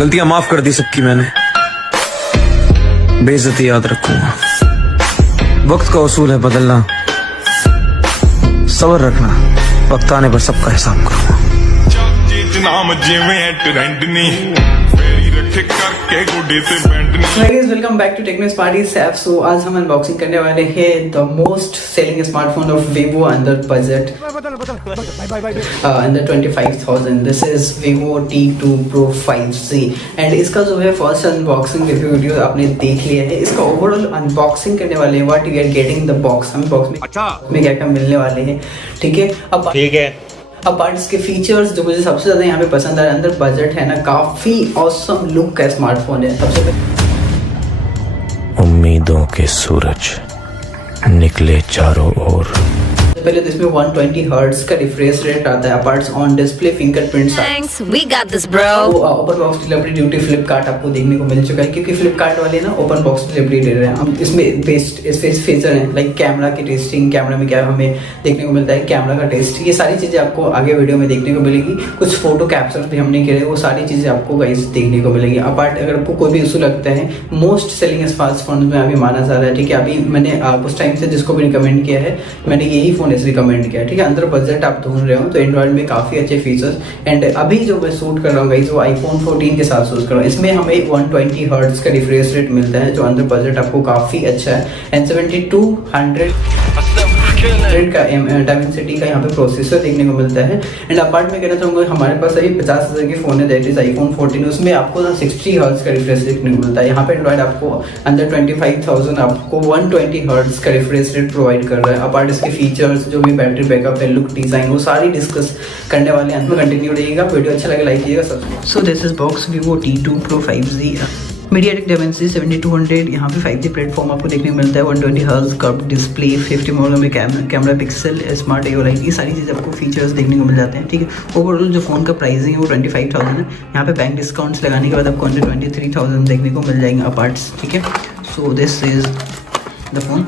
गलतियां माफ कर दी सबकी मैंने, बेइज्जती याद रखूंगा। वक्त का उसूल है बदलना, सब्र रखना, वक्त आने पर सबका हिसाब करूंगा। Welcome back to Techno Smarty Saif. So आज हम अनबॉक्सिंग करने वाले हैं the most selling smartphone of Vivo under budget, under 25,000। This is Vivo T2 Pro 5C and इसका जो है फर्स्ट अनबॉक्सिंग रिव्यू वीडियो आपने देख लिया है। इसका ओवरऑल अनबॉक्सिंग करने वाले हैं, what we are getting the box, हम बॉक्स में में क्या क्या मिलने वाले हैं, ठीक है। अब ठीक है, अब पार्ट्स के फीचर्स जो मुझे सबसे ज़्यादा यहाँ पे पसंद आ रहा है, अंदर बजट है ना, काफ़ी ऑसम लुक का स्मार्टफोन है। सबसे उम्मीदों के सूरज निकले चारों ओर। पहले तो इसमें 120 हर्ट्ज का रिफ्रेश रेट आता है, अपार्ट्स on display fingerprints. Thanks, we got this bro. Open box delivery duty Flipkart आपको देखने को मिल चुका है, क्योंकि फ्लिपकार्ट वाले ना ओपन बॉक्स डिलीवरी दे रहे हैं। हम इसमें बेस्ट फीचर हैं लाइक कैमरा की टेस्टिंग, कैमरा में क्या हमें देखने को मिलता है, कैमरा का टेस्ट, ये सारी चीज़ें आपको आगे वीडियो में देखने को मिलेगी। कुछ फोटो कैप्चर भी हमने किए, वो सारी चीज़ें आपको गाइस देखने को मिलेगी। अपार्ट अगर आपको कोई भी इशू लगता है, मोस्ट सेलिंग स्मार्टफोन में अभी माना जा रहा है, ठीक है। अभी मैंने कुछ टाइम से जिसको भी रिकमेंड किया है, मैंने यही फोन ऐसे रिकमेंड किया, ठीक है। अंदर बजट आप ढूंढ रहे हो तो एंड्रॉइड में काफ़ी अच्छे फीचर्स, एंड अभी जो मैं शूट कर रहा हूँ गाइस वो आईफोन 14 के साथ शूट कर रहा हूँ। इसमें हमें 120 हर्ट्ज का रिफ्रेश रेट मिलता है, जो अंदर बजट आपको काफ़ी अच्छा है, एंड 7200 का डायमेंसिटी का यहाँ पे प्रोसेसर देखने को मिलता है। एंड अपार्ट में कहना चाहूँगा हमारे पास अभी 50,000 की फ़ोन है, दैट इज आईफोन 14, उसमें आपको ना 60 हर्ट्ज का रिफ्रेश देखने को मिलता है। यहाँ पे एंड्रॉइड आपको अंदर 25,000 आपको 120 हर्ट्ज का रिफ्रेश रेट प्रोवाइड कर रहा है। अपार्ट इसके फीचर्स, जो भी बैटरी बैकअप है, लुक, डिजाइन, वो सारी डिस्कस करने वाले हैं। अंत में कंटिन्यू रहिएगा, वीडियो अच्छा लगे लाइक कीजिएगा, subscribe. So this is box Vivo T2 Pro 5C MediaTek Dimensity 7200। यहाँ पे 5G प्लेटफॉर्म आपको देखने को मिलता है, 120 hertz curve display, 50 mega camera pixel, smart AO light, ये सारी चीज़ आपको फीचर्स देखने को मिल जाते हैं, ठीक है। ओवरऑल जो फ़ोन का प्राइसिंग है वो 25,000 है। यहाँ पे बैंक डिस्काउंट्स लगाने के बाद आपको 23,000 देखने को मिल जाएंगे अपार्ट्स, ठीक है। So this is the phone,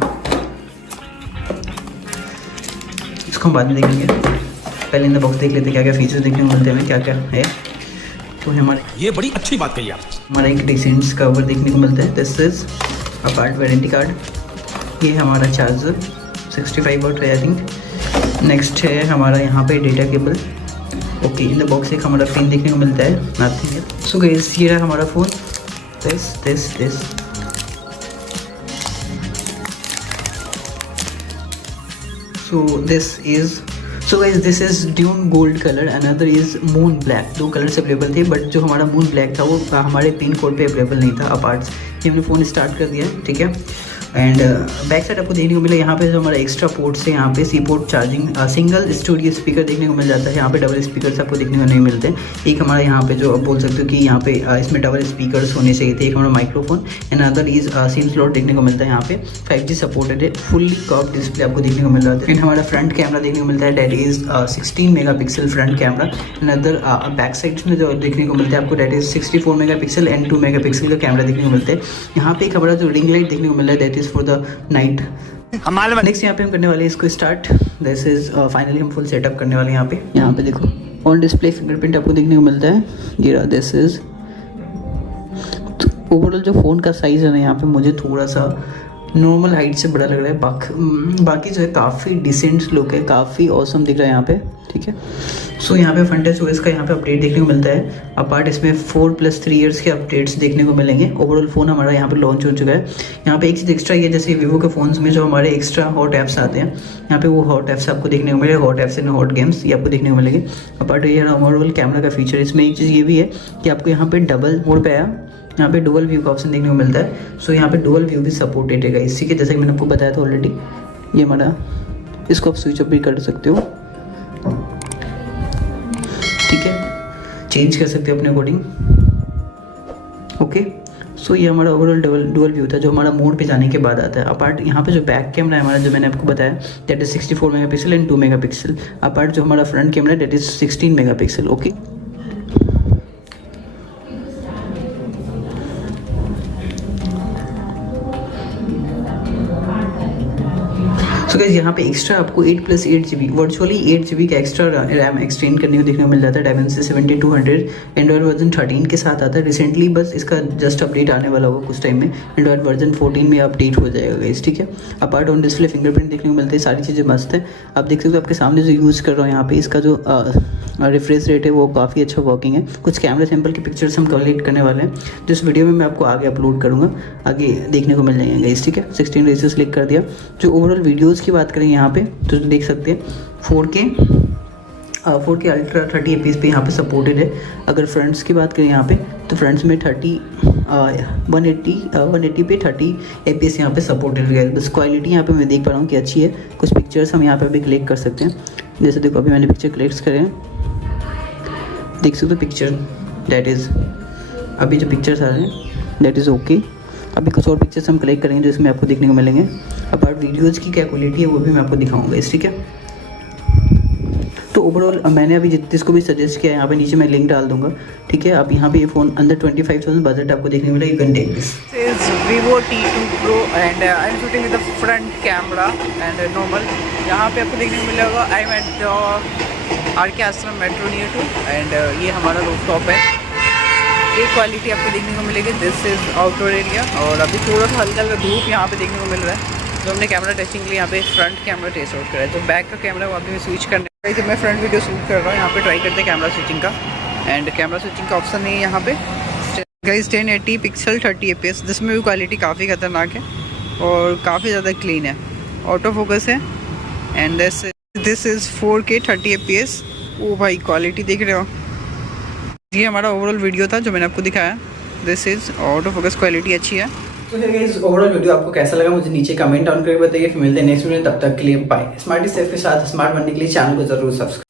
इसको हम बाद में देखेंगे, पहले इन द बॉक्स देख लेते हैं क्या क्या फीचर्स देखने को मिलते हैं, क्या क्या है। तो हमारे ये बड़ी अच्छी बात कही आप। हमारा एक डिसेंट्स कवर देखने को मिलता है, this is apart warranty card. ये हमारा चार्जर 65 वाट है आई थिंक। नेक्स्ट है हमारा यहाँ पे data cable. Okay, in the box एक हमारा पिन देखने को मिलता है, नथिंग है। सो गाइस, ये रहा हमारा phone, this So guys, this is Dune Gold color, another is Moon Black। दो कलर्स अवेलेबल थे, बट जो हमारा Moon Black था वो हमारे पिन कोड पे अवेलेबल नहीं था अपार्ट्स। ये हमने फ़ोन स्टार्ट कर दिया है, ठीक है। एंड बैक साइड आपको देखने को मिला, यहाँ पे जो हमारा एक्स्ट्रा पोर्ट्स है, यहाँ पे C port charging, single studio speaker देखने को मिल जाता है। यहाँ पे डबल स्पीकर्स आपको देखने को नहीं मिलते। एक हमारा यहाँ पे जो आप बोल सकते हो कि यहाँ पे इसमें डबल स्पीकर्स होने चाहिए थे। एक हमारा microphone, and other is SIM slot देखने को मिलता है। यहाँ पे 5G सपोर्टेड है, फुल्ली कर्व डिस्प्ले आपको देखने को मिल रहा है। एंड हमारा फ्रंट कैमरा देखने को मिलता है, that is 16 megapixel front camera. And other back side में जो देखने को मिलता है आपको, that is 64 megapixel and 2 megapixel का कैमरा देखने को मिलता है। यहाँ पे एक हमारा जो रिंग लाइट देखने को मिल रहा है, that is for the night. Next यहाँ पे हम करने वाले हैं इसको स्टार्ट। दिस इज फाइनली हम फुल सेटअप करने वाले हैं। यहाँ पे देखो ऑन डिस्प्ले फिंगरप्रिंट आपको देखने को मिलता है, ये रहा, दिस इज। तो ओवरऑल जो फ़ोन का साइज़ है ना, यहाँ पे मुझे थोड़ा सा नॉर्मल हाइट से बड़ा लग रहा है। बाकी जो है काफ़ी डिसेंट लुक है, काफ़ी ऑसम दिख रहा है यहाँ पे, ठीक है। सो यहाँ पे फ्रंट टच ओएस का यहाँ पे अपडेट देखने को मिलता है। अपार्ट इसमें 4+3 ईयर्स के अपडेट्स देखने को मिलेंगे। ओवरऑल फ़ोन हमारा यहाँ पे लॉन्च हो चुका है। यहाँ पे एक चीज़ एक्स्ट्रा ये, जैसे वीवो के फ़ोन्स में जो हमारे एक्स्ट्रा हॉट ऐप्स आते हैं, यहाँ पे वो हॉट ऐप्स आपको देखने को मिलेगा। Hot apps and hot games ये आपको देखने को मिलेंगे। अपार्ट ये ओवरऑल कैमरा का फीचर, इसमें एक चीज़ ये भी है कि आपको यहाँ पे डबल मोड पे आया, यहाँ पे डुअल व्यू का ऑप्शन देखने को मिलता है। सो यहाँ पे डुअल व्यू भी सपोर्टेड है इसी के, जैसे कि मैंने आपको बताया था ऑलरेडी। ये हमारा, इसको आप स्विच ऑफ भी कर सकते हो, ठीक है, चेंज कर सकते हो अपने अकॉर्डिंग। ओके, सो ये हमारा ओवरऑल डुअल व्यू था, जो हमारा मोड पे जाने के बाद आता है। अपार्ट यहाँ पे जो बैक कैमरा है हमारा, जो मैंने आपको बताया, that is 64 megapixel and 2 megapixel. Apart जो हमारा फ्रंट कैमरा है, that is 16 megapixel. Okay, so guys यहाँ पे एक्स्ट्रा आपको 8+8 GB वर्चुअली 8 GB का एक्स्ट्रा रैम एक्सटेंड करने को देखने को मिल जाता है Dimensity 7200 एंड्रॉइड वर्जन 13 के साथ आता है रिसेंटली, बस इसका जस्ट अपडेट आने वाला होगा कुछ टाइम में, एंड्रॉइड वर्जन 14 में अपडेट हो जाएगा गाइस, ठीक है। अपार्ट ऑन डिस्प्ले फिंगरप्रिंट देखने को मिलते हैं, सारी चीज़ें मस्त है। आप देख सकते हो आपके सामने जो यूज़ कर रहा हूँ यहाँ पे, इसका जो रिफ्रेश रेट है वो काफ़ी अच्छा वर्किंग है। कुछ कैमरा सैंपल की पिक्चर्स हम कलेक्ट करने वाले हैं, जो इस वीडियो में मैं आपको आगे अपलोड करूँगा, आगे देखने को मिल जाएंगे गाइस, ठीक है। 16 रेशियो क्लिक कर दिया। जो ओवरऑल वीडियोस की बात करें यहाँ पे तो देख सकते हैं 4K अल्ट्रा 30 fps पे यहाँ पे सपोर्टेड है। अगर फ्रंट्स की बात करें यहाँ पे तो फ्रंट्स में 180 पे 30 fps यहाँ पे सपोर्टेड है। बस क्वालिटी यहाँ पे मैं देख पा रहा हूँ कि अच्छी है। कुछ पिक्चर्स हम यहाँ पे भी क्लिक कर सकते हैं, जैसे देखो अभी मैंने पिक्चर क्लिक्स करे हैं, देख सकते हो पिक्चर दैट इज़, अभी जो पिक्चर्स आ रहे हैं दैट इज़ ओके। अभी कुछ और पिक्चर्स हम कलेक्ट करेंगे जो इसमें आपको देखने को मिलेंगे। अपार्ट वीडियोज़ की क्या क्वालिटी है वो भी मैं आपको दिखाऊंगा इस, ठीक है। तो ओवरऑल मैंने अभी जिसको भी सजेस्ट किया है यहाँ पे नीचे मैं लिंक डाल दूंगा, ठीक है। आप यहाँ पे ये फ़ोन अंडर 25,000 बजट आपको देखने को मिलेगा, you can take this. This is Vivo T2 Pro and I'm shooting with the front camera and normal. यहाँ पे आपको देखने को मिलेगा I'm at the RK Ashram Metro near to and ये हमारा रूफटॉप है। ये क्वालिटी आपको देखने को मिलेगी। दिस इज़ आउटडोर एरिया और अभी थोड़ा सा हल्का हल्का धूप यहाँ पे देखने को मिल रहा है। तो हमने कैमरा टेस्टिंग के लिए यहाँ पे फ्रंट कैमरा टेस्ट आउट करा है। तो बैक का कैमरा वो अभी मैं स्विच करने, जब मैं फ्रंट वीडियो शूट कर रहा हूँ यहाँ पे ट्राई करते हैं कैमरा स्विचिंग का, एंड कैमरा स्विचिंग का ऑप्शन नहीं है यहाँ पे। गाइस 1080 पिक्सल 30 fps, जिसमें भी क्वालिटी काफ़ी ख़तरनाक है और काफ़ी ज़्यादा क्लीन है। ऑटो फोकस है and this is 4K 30 fps। ओ भाई क्वालिटी देख रहे हो। ये हमारा ओवरऑल वीडियो था जो मैंने आपको दिखाया। This is auto focus, quality अच्छी है। तो फिर गाइस ओवरऑल वीडियो आपको कैसा लगा मुझे नीचे कमेंट डाउन करके बताइए। फिर मिलते हैं नेक्स्ट वीडियो, तब तक के लिए बाय। स्मार्ट सेफ के साथ स्मार्ट बनने के लिए चैनल को जरूर सब्सक्राइब